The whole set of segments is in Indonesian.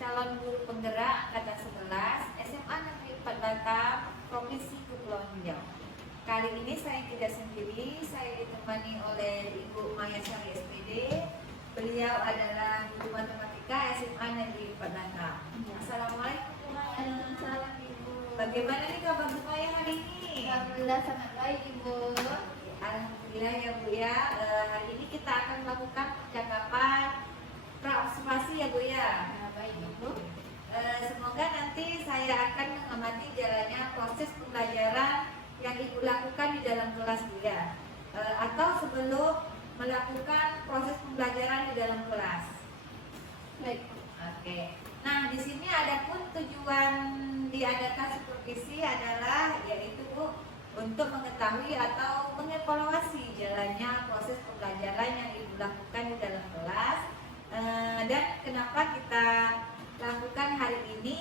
calon guru penggerak angkatan 11 SMA Negeri 4 Batam, Provinsi Kepulauan Riau. Kali ini saya tidak sendiri, saya ditemani oleh Ibu Maya Syari SPD. Beliau adalah guru matematika SMA Negeri 4 Batam. Assalamualaikum Bu Maya. Waalaikumsalam Ibu. Bagaimana nih kabar Bu Maya hari ini? Alhamdulillah sangat baik Ibu. Alhamdulillah ya Bu ya. Hari ini kita akan melakukan percakapan pra-observasi ya Bu ya. Baik Ibu. Semoga nanti saya akan mengamati jalannya proses pembelajaran yang Ibu lakukan di dalam kelas Bu ya. Atau sebelum melakukan proses pembelajaran di dalam kelas. Baik. Oke. Nah, di sini ada pun tujuan diadakan supervisi adalah yaitu Bu, untuk mengetahui atau mengevaluasi jalannya proses pembelajaran yang Ibu lakukan di dalam kelas. Dan kenapa kita lakukan hari ini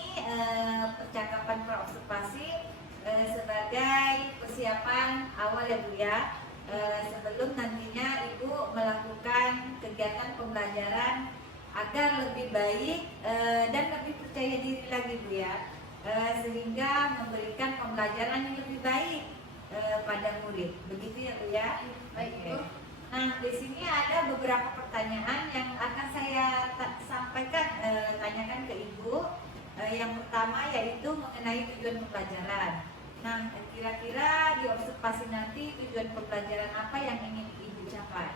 percakapan pra-observasi sebagai persiapan awal ya Bu ya, sebelum nantinya Ibu melakukan kegiatan pembelajaran agar lebih baik dan lebih percaya diri lagi Bu ya, sehingga memberikan pembelajaran yang lebih baik pada murid. Begitu ya Bu ya. Baik Bu. Nah, di sini ada beberapa pertanyaan yang akan saya sampaikan, tanyakan ke Ibu. Yang pertama yaitu mengenai tujuan pembelajaran. Nah, kira-kira di observasi nanti tujuan pembelajaran apa yang ingin Ibu capai?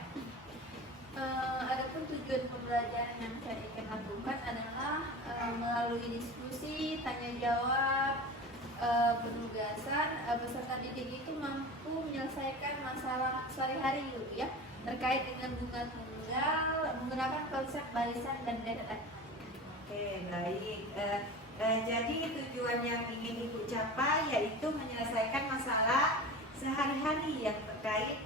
Adapun tujuan pembelajaran yang saya ingin lakukan adalah melalui diskusi, tanya jawab, penugasan, peserta didik itu mampu menyelesaikan masalah sehari-hari gitu ya, terkait dengan bunga tunggal menggunakan konsep barisan dan deret. Oke, baik. Jadi tujuan yang ingin Ibu capai yaitu menyelesaikan masalah sehari-hari yang terkait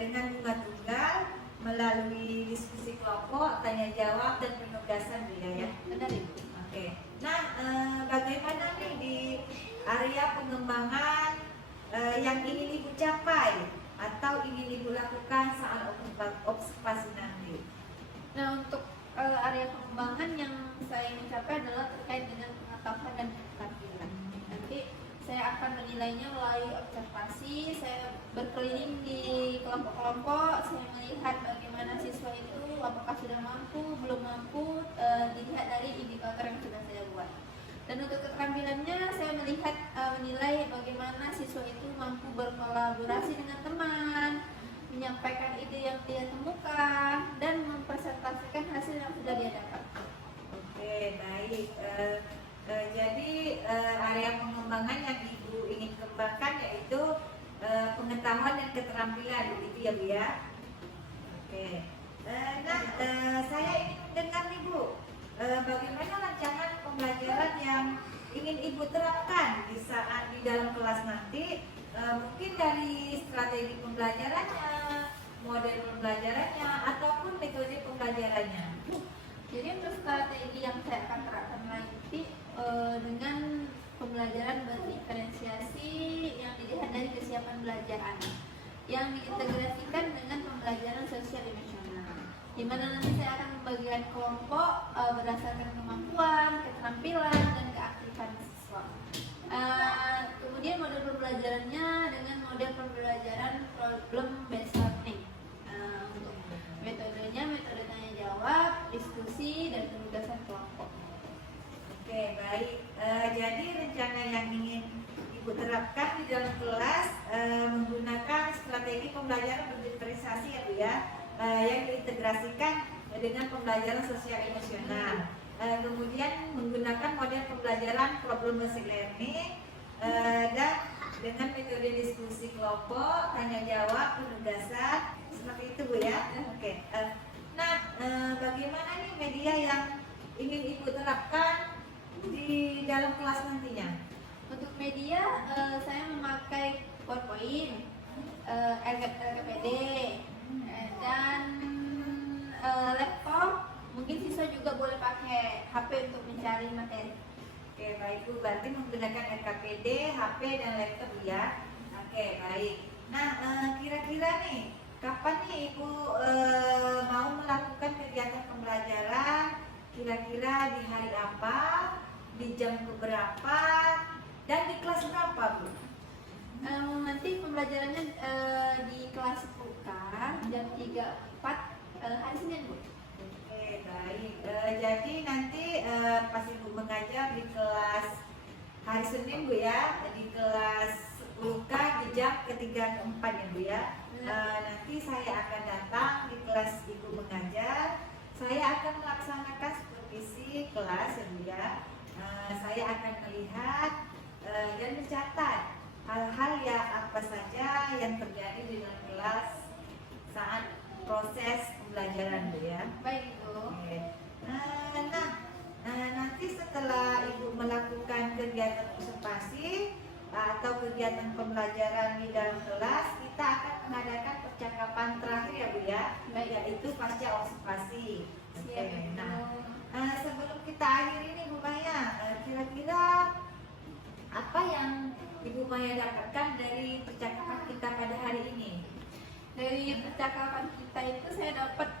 dengan bunga tunggal melalui diskusi kelompok, tanya jawab dan penugasan ya. Benar Ibu. Oke. Nah, bagaimana nih di area pengembangan yang ingin Ibu capai atau ingin Ibu lakukan saat observasi nanti? Nah, untuk area pengembangan yang saya ingin capai adalah terkait dengan pengetahuan dan keterampilan. Nanti saya akan menilainya melalui observasi. Saya berkeliling di kelompok-kelompok, saya melihat bagaimana siswa itu apakah sudah mampu, belum mampu, dilihat dari indikator yang sudah saya buat. Dan untuk keterampilannya saya melihat menilai bagaimana siswa itu mampu berkolaborasi dengan teman, menyampaikan ide yang dia temukan, dan mempresentasikan hasil yang sudah dia dapat. Oke, baik. Jadi area pengembangan yang Ibu ingin kembangkan yaitu pengetahuan dan keterampilan, begitu ya Bu ya. Oke. Nah, saya ingin mendengar nih Bu, bagaimana rancangan pembelajaran yang ingin Ibu terapkan di saat di dalam kelas nanti, mungkin dari strategi pembelajarannya, model pembelajarannya, ataupun metode pembelajarannya. Jadi untuk strategi yang saya akan terapkan nanti dengan pembelajaran berdiferensiasi yang dilihat dari kesiapan belajar anak, yang diintegrasikan dengan pembelajaran sosial emosional, di mana nanti saya akan membagikan kelompok berdasarkan kemampuan, keterampilan, dan keaktifan siswa. Kemudian model pembelajarannya dengan model pembelajaran problem based learning. Untuk metodenya metode tanya jawab, diskusi, dan penugasan kelompok. Oke, baik. Jadi rencana yang ingin Ibu terapkan di dalam kelas menggunakan strategi pembelajaran berdiferensiasi ya Bu ya, yang diintegrasikan dengan pembelajaran sosial emosional. Kemudian menggunakan model pembelajaran problem based learning dan dengan metode diskusi kelompok, tanya jawab, penugasan, seperti itu Bu ya. Oke. Nah, bagaimana nih media yang ingin Ibu terapkan di dalam kelas nantinya? Untuk media saya memakai PowerPoint, LKPD, dan laptop. Mungkin siswa juga boleh pakai HP untuk mencari materi. Oke, baik Bu, berarti menggunakan RKPD, HP dan laptop ya. Oke, baik. Nah, kira-kira nih kapan nih Ibu mau melakukan kegiatan pembelajaran? Kira kira-kira di hari apa, di jam berapa, dan di kelas berapa, Bu? Nanti pembelajarannya di kelas UK jam 3.4 hari Senin, Bu. Oke, baik. Jadi nanti pas Ibu mengajar di kelas hari Senin, Bu ya, di kelas 10K di jam ketiga keempat ya, Bu ya. Nanti saya akan datang di kelas Ibu mengajar. Saya akan melaksanakan supervisi kelas ya, Bu ya. Saya akan melihat dan mencatat hal-hal yang apa saja yang terjadi di dalam kelas saat proses pembelajaran, Bu ya. Baik, Bu. Oke. Nanti setelah Ibu melakukan kegiatan observasi atau kegiatan pembelajaran di dalam kelas, kita akan mengadakan percakapan terakhir ya, Bu ya, yaitu pasca observasi. Oke. Nah, sebelum kita akhiri nih, Bu Maya, kira-kira apa yang Ibu Maya dapatkan dari percakapan kita pada hari ini? Dari percakapan kita itu saya dapat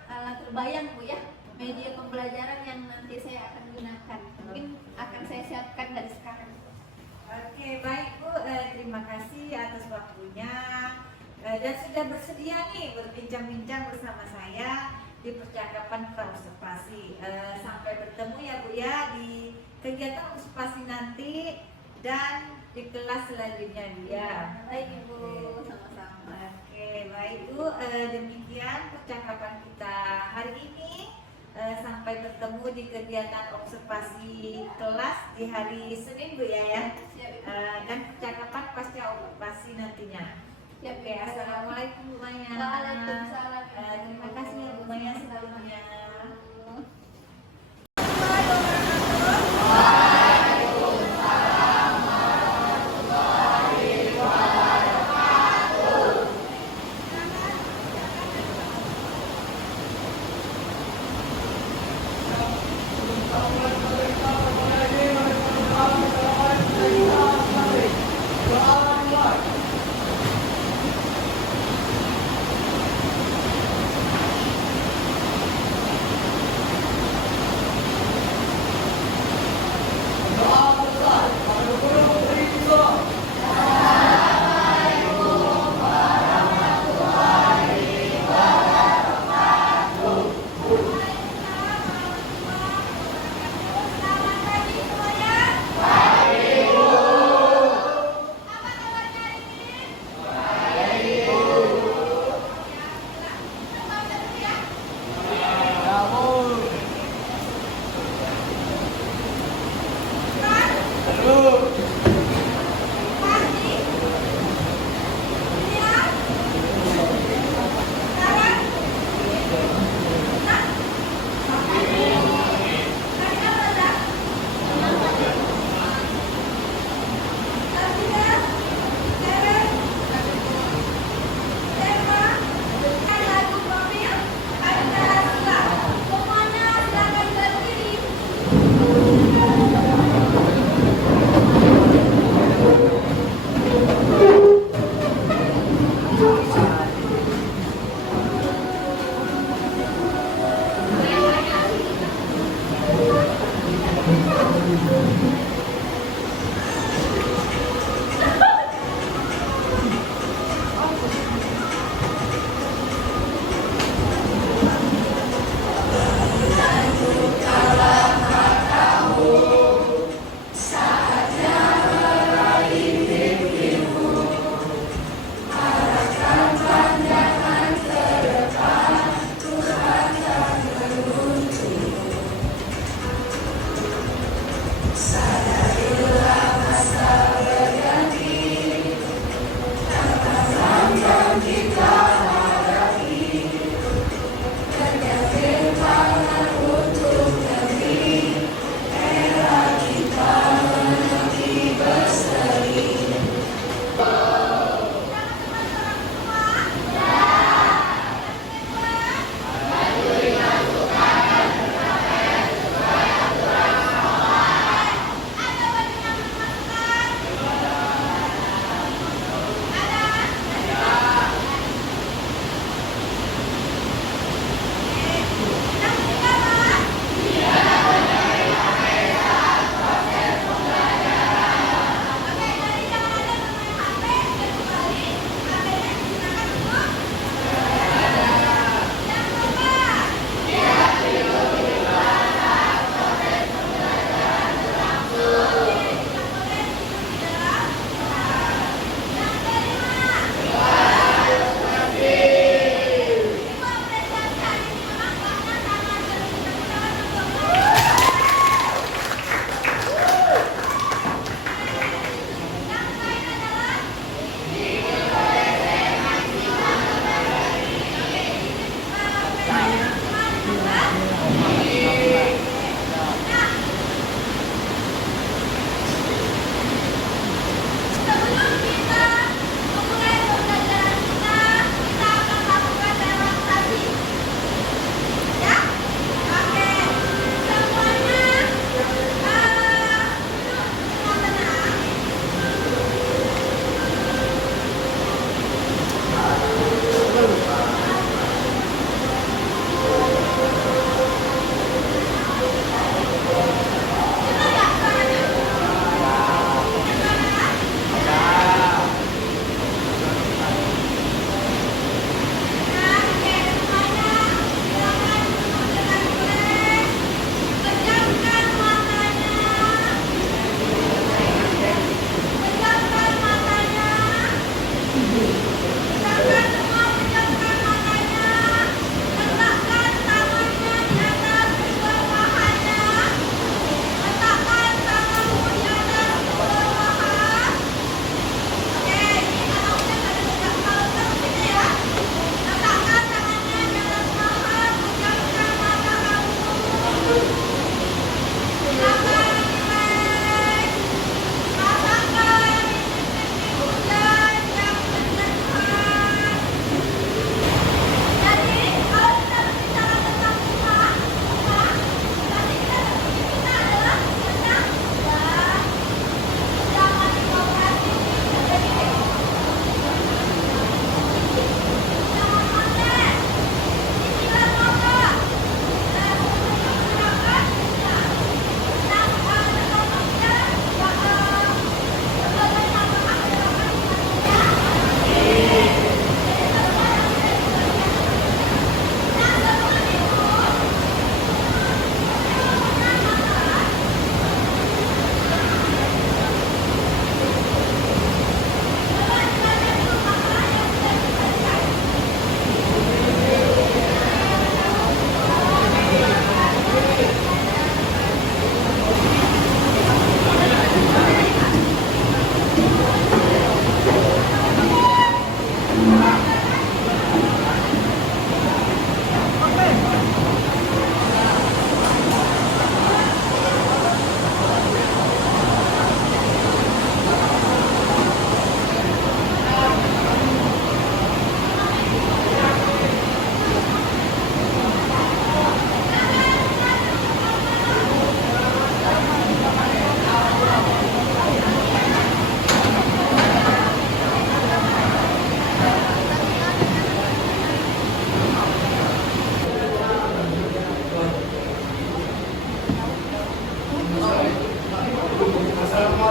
terbayang, Bu ya, media pembelajaran yang nanti saya akan gunakan. Mungkin akan saya siapkan dari sekarang. Oke, baik Bu, terima kasih atas waktunya dan sudah bersedia nih berbincang-bincang bersama saya di percakapan praobservasi. Sampai bertemu ya Bu ya di kegiatan observasi nanti dan di kelas selanjutnya dia. Baik Ibu, sama-sama. Oke, baik Bu, demikian percakapan kita hari ini. Sampai bertemu di kegiatan observasi kelas di hari Senin Bu ya. Dan percakapan pasca observasi nantinya. Oke, assalamualaikum Bu Maya. Waalaikumsalam. Terima kasih ya Bu Maya sebelumnya.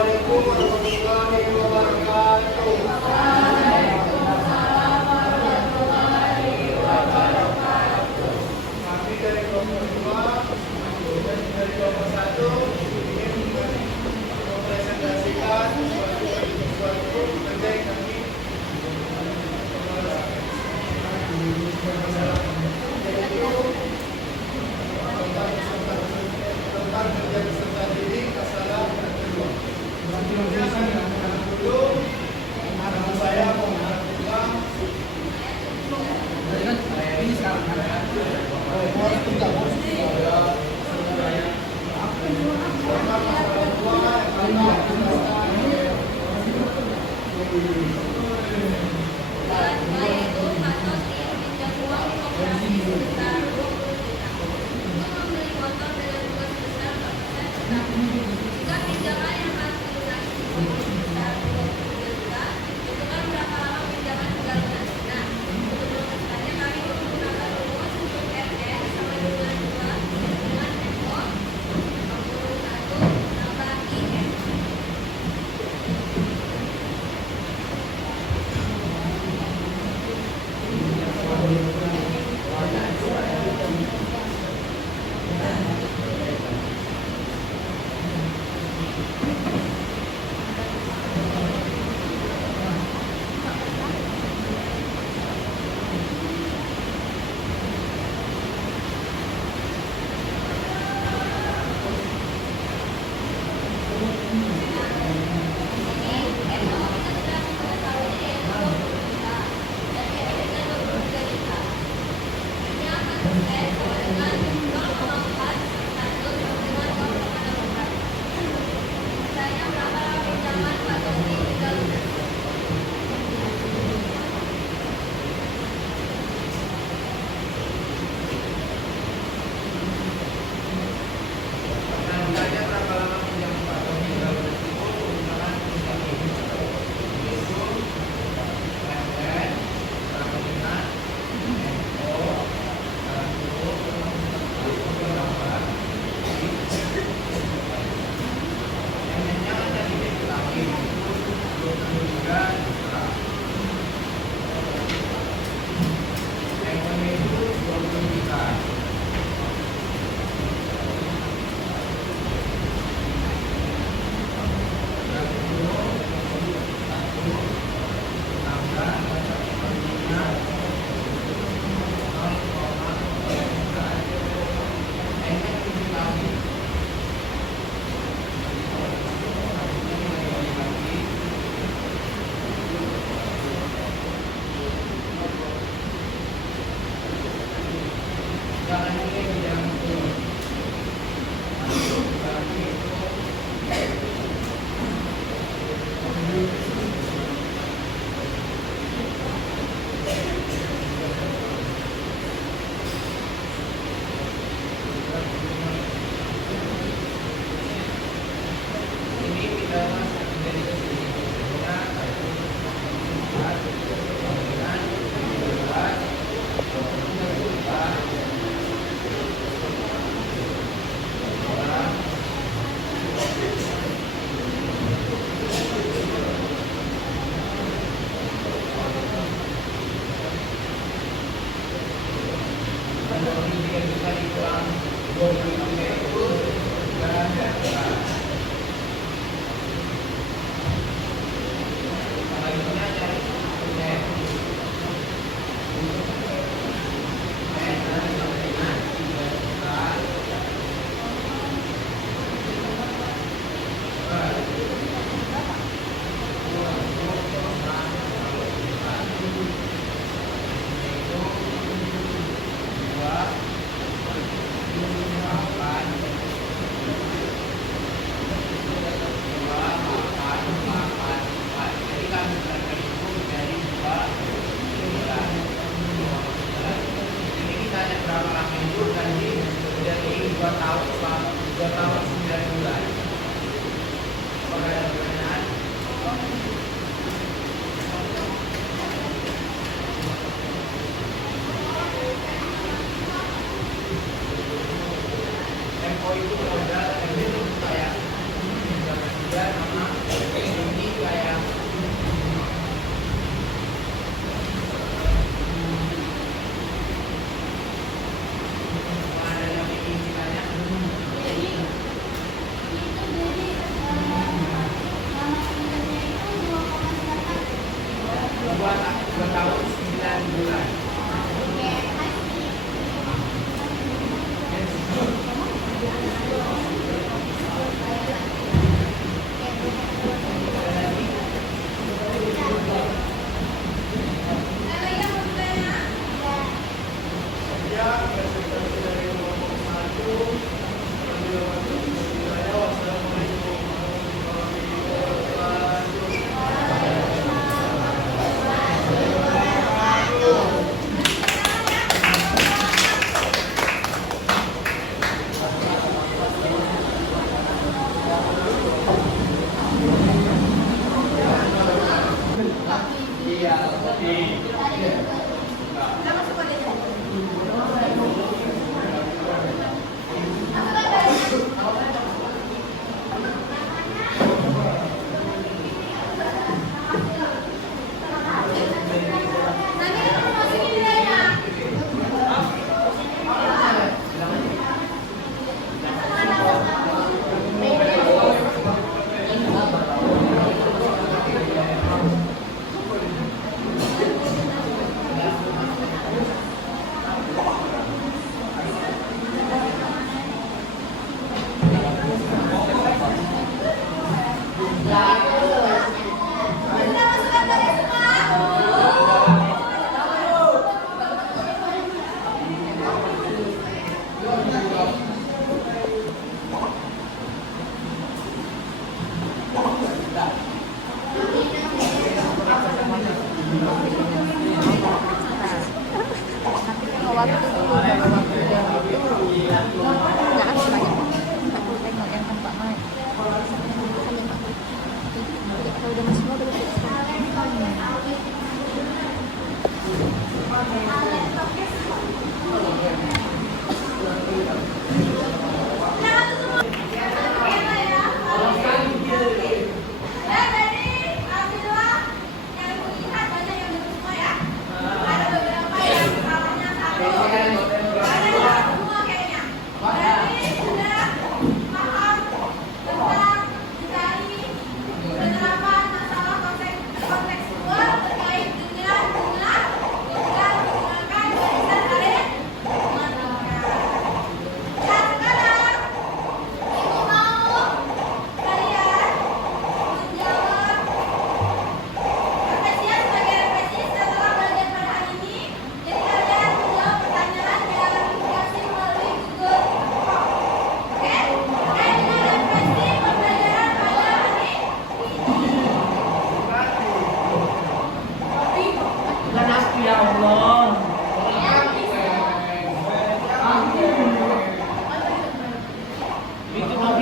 Assalamualaikum warahmatullahi wabarakatuh. Kami dari kelompok 2 dan dari kelompok 1 ingin mempresentasikan suatu kerja yang kami tentang kerja peserta didik masalah yang kedua. Selanjutnya saya akan dulu nama saya Muhammad Abdullah. Ini sekarang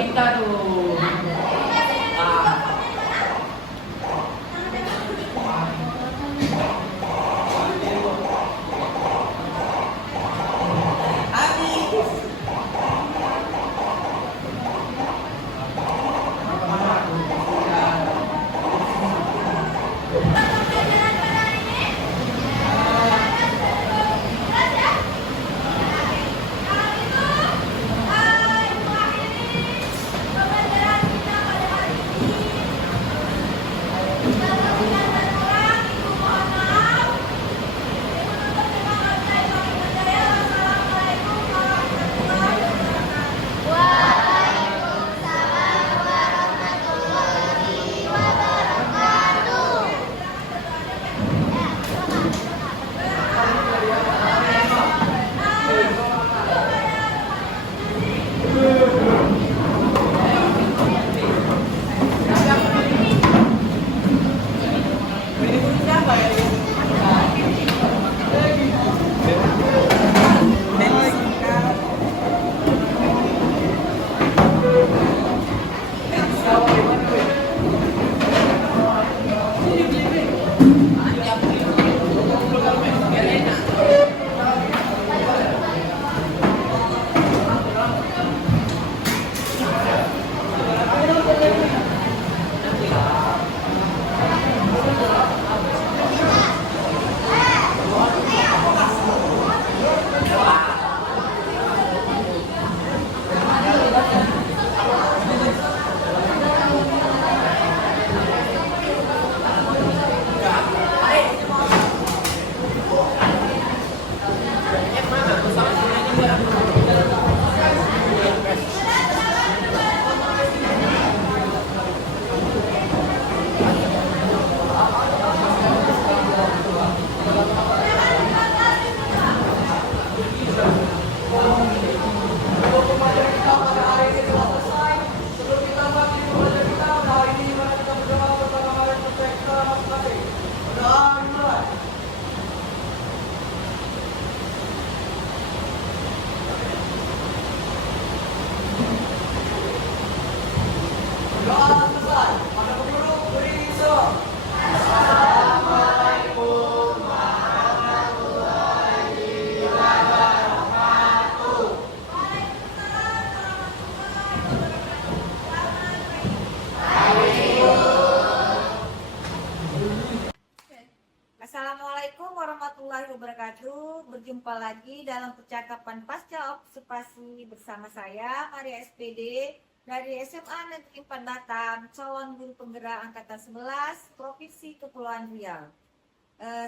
kita tuh. Assalamualaikum warahmatullahi wabarakatuh. Berjumpa lagi dalam percakapan pasca observasi bersama saya Maria SPD dari SMA Negeri 4 Batam, calon guru penggerak angkatan 11 Provinsi Kepulauan Riau.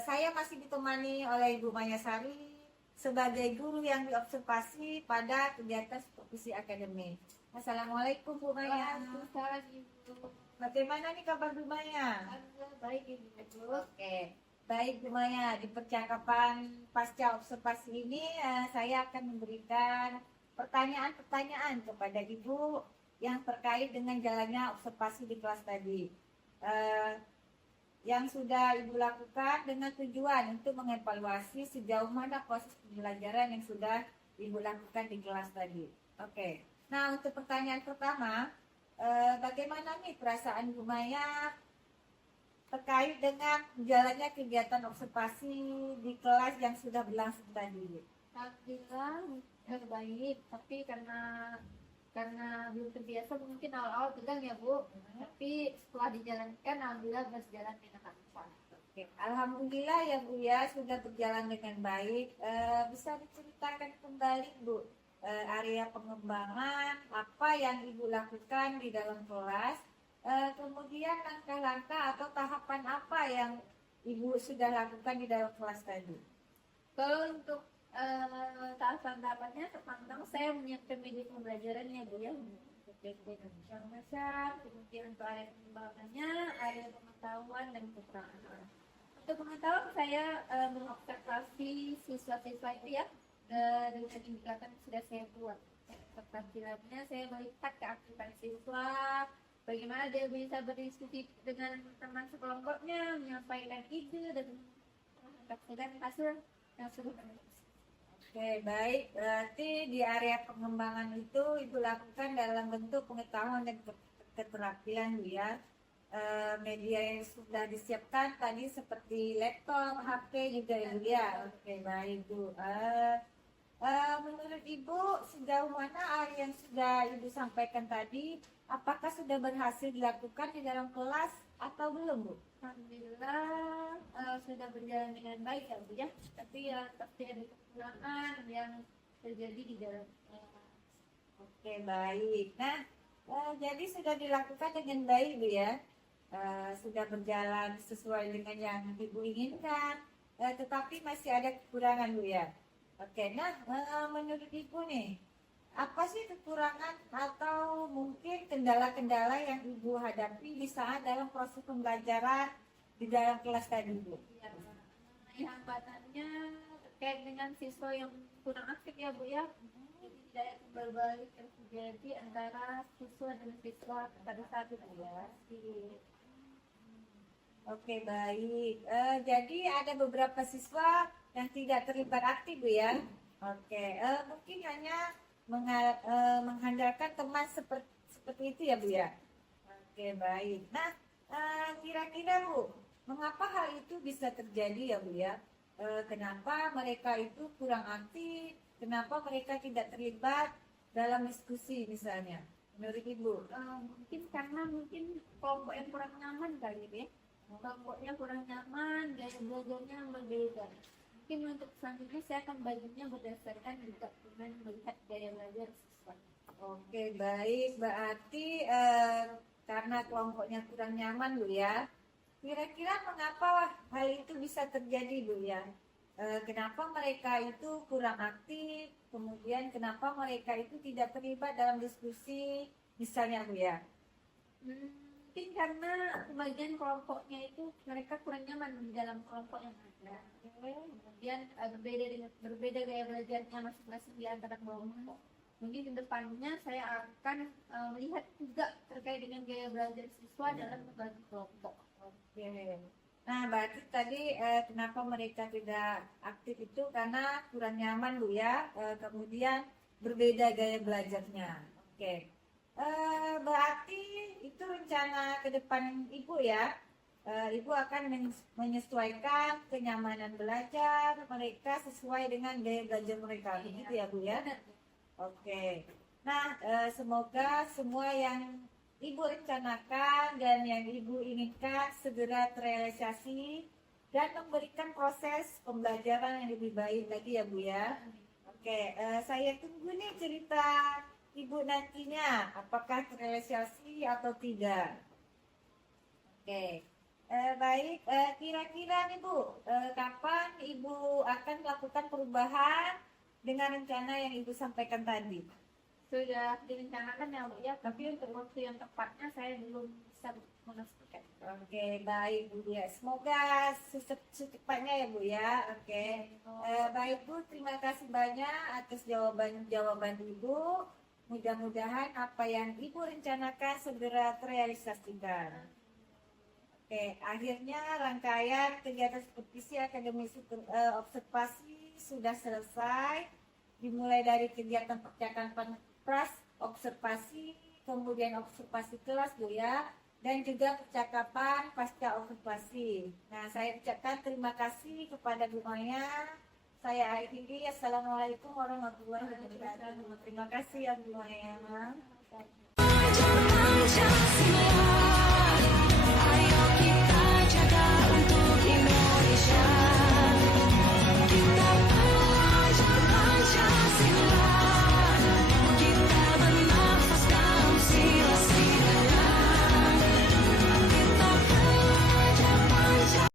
Saya masih ditemani oleh Ibu Maya Sari sebagai guru yang diobservasi pada kegiatan supervisi akademik. Assalamualaikum Bu Maya. Waalaikumsalam Ibu. Bagaimana nih kabar Bu Maya? Alhamdulillah baik Ibu. Oke. Baik Bu Maya, di percakapan pasca observasi ini saya akan memberikan pertanyaan-pertanyaan kepada Ibu yang terkait dengan jalannya observasi di kelas tadi. Yang sudah Ibu lakukan dengan tujuan untuk mengevaluasi sejauh mana proses pembelajaran yang sudah Ibu lakukan di kelas tadi. Oke. Nah, untuk pertanyaan pertama, bagaimana nih perasaan Bu Maya terkait dengan jalannya kegiatan observasi di kelas yang sudah berlangsung tadi? Alhamdulillah baik, tapi karena belum terbiasa mungkin awal-awal tegang ya Bu. Tapi setelah dijalankan alhamdulillah berjalan dengan lancar. Oke. Alhamdulillah ya Bu ya, sudah berjalan dengan baik. Bisa diceritakan kembali Bu, area pengembangan apa yang Ibu lakukan di dalam kelas? Kemudian langkah-langkah atau tahapan apa yang Ibu sudah lakukan di dalam kelas tadi? Kalau untuk tahapan-tahapannya terpantang saya menyiapkan media pembelajarannya Bu ya, untuk informasi, kemudian untuk area pengembangannya, area pengetahuan dan keterangan. Untuk pengetahuan saya mengobservasi siswa-siswa itu ya, dengan indikator yang sudah saya buat. Keterampilannya saya melihat keaktifan siswa, bagaimana dia bisa berdiskusi dengan teman sekelompoknya, menyampaikan ide dan menghasilkan hasil yang sudah kami. Oke, baik. Berarti di area pengembangan itu Ibu lakukan dalam bentuk pengetahuan dan keterampilan Bu ya. Media yang sudah disiapkan tadi seperti laptop, HP juga ya Bu ya. Oke, baik Bu. Menurut Ibu sejauh mana yang sudah Ibu sampaikan tadi, apakah sudah berhasil dilakukan di dalam kelas atau belum Bu? Alhamdulillah sudah berjalan dengan baik ya Bu ya. Tapi ya pasti ada kekurangan yang terjadi di dalam kelas. Oke, baik. Nah, jadi sudah dilakukan dengan baik Bu ya. Sudah berjalan sesuai dengan yang Ibu inginkan, tetapi masih ada kekurangan Bu ya. Oke, nah menurut Ibu nih, apa sih kekurangan atau mungkin kendala-kendala yang Ibu hadapi di saat dalam proses pembelajaran di dalam kelas tadi Bu? Ya, mengenai hambatannya terkait dengan siswa yang kurang aktif ya Bu ya. Jadi tidak ada timbal balik yang terjadi antara siswa dan siswa pada saat berinteraksi. Oke, baik. Jadi ada beberapa siswa yang tidak terlibat aktif Bu ya. Oke, mungkin hanya mengandalkan teman seperti itu ya Bu ya. Oke, baik. Nah, kira-kira Bu, mengapa hal itu bisa terjadi ya Bu ya? Kenapa mereka itu kurang aktif? Kenapa mereka tidak terlibat dalam diskusi misalnya? Menurut Ibu? Mungkin karena kelompok yang kurang nyaman kali ya. Kelompoknya kurang nyaman, gaya belajarnya berbeda. Mungkin untuk selanjutnya saya akan baginya berdasarkan juga dengan melihat gaya belajar siswa. Oke, baik. Berarti karena kelompoknya kurang nyaman Bu ya. Kira-kira mengapa hal itu bisa terjadi Bu ya? Kenapa mereka itu kurang aktif? Kemudian kenapa mereka itu tidak terlibat dalam diskusi misalnya Bu ya? Mungkin karena sebagian kelompoknya itu mereka kurang nyaman di dalam kelompok yang ada. Kemudian berbeda gaya belajarnya masing-masing di antara kelompok. Mungkin ke depannya saya akan melihat juga terkait dengan gaya belajar siswa dalam membagi kelompok. Oke. Nah, berarti tadi kenapa mereka tidak aktif itu karena kurang nyaman Bu ya. Kemudian berbeda gaya belajarnya. Oke. Berarti itu rencana ke depan Ibu ya. Ibu akan menyesuaikan kenyamanan belajar mereka sesuai dengan gaya belajar mereka. Begitu ya Bu ya. Oke. Nah, semoga semua yang Ibu rencanakan dan yang Ibu inginkan segera terrealisasi dan memberikan proses pembelajaran yang lebih baik lagi ya Bu ya. Oke, saya tunggu nih cerita Ibu nantinya, apakah terrealisasi atau tidak. Oke, baik. Kira-kira nih Bu, kapan Ibu akan melakukan perubahan dengan rencana yang Ibu sampaikan tadi? Sudah direncanakan ya Bu ya, tapi untuk waktu yang tepatnya saya belum bisa memastikan. Oke, baik Bu ya. Semoga secepatnya ya Bu ya. Oke. Baik Bu, terima kasih banyak atas jawaban Ibu. Mudah-mudahan apa yang Ibu rencanakan segera terrealisasikan. Oke, akhirnya rangkaian kegiatan supervisi akademisi observasi sudah selesai. Dimulai dari kegiatan percakapan pras observasi, kemudian observasi kelas Bu ya, dan juga percakapan pasca observasi. Nah, saya ucapkan terima kasih kepada Bu Maya. Saya akhiri. Assalamualaikum warahmatullahi wabarakatuh. Terima kasih ya Bu Maya. Ayo kita jaga untuk Indonesia.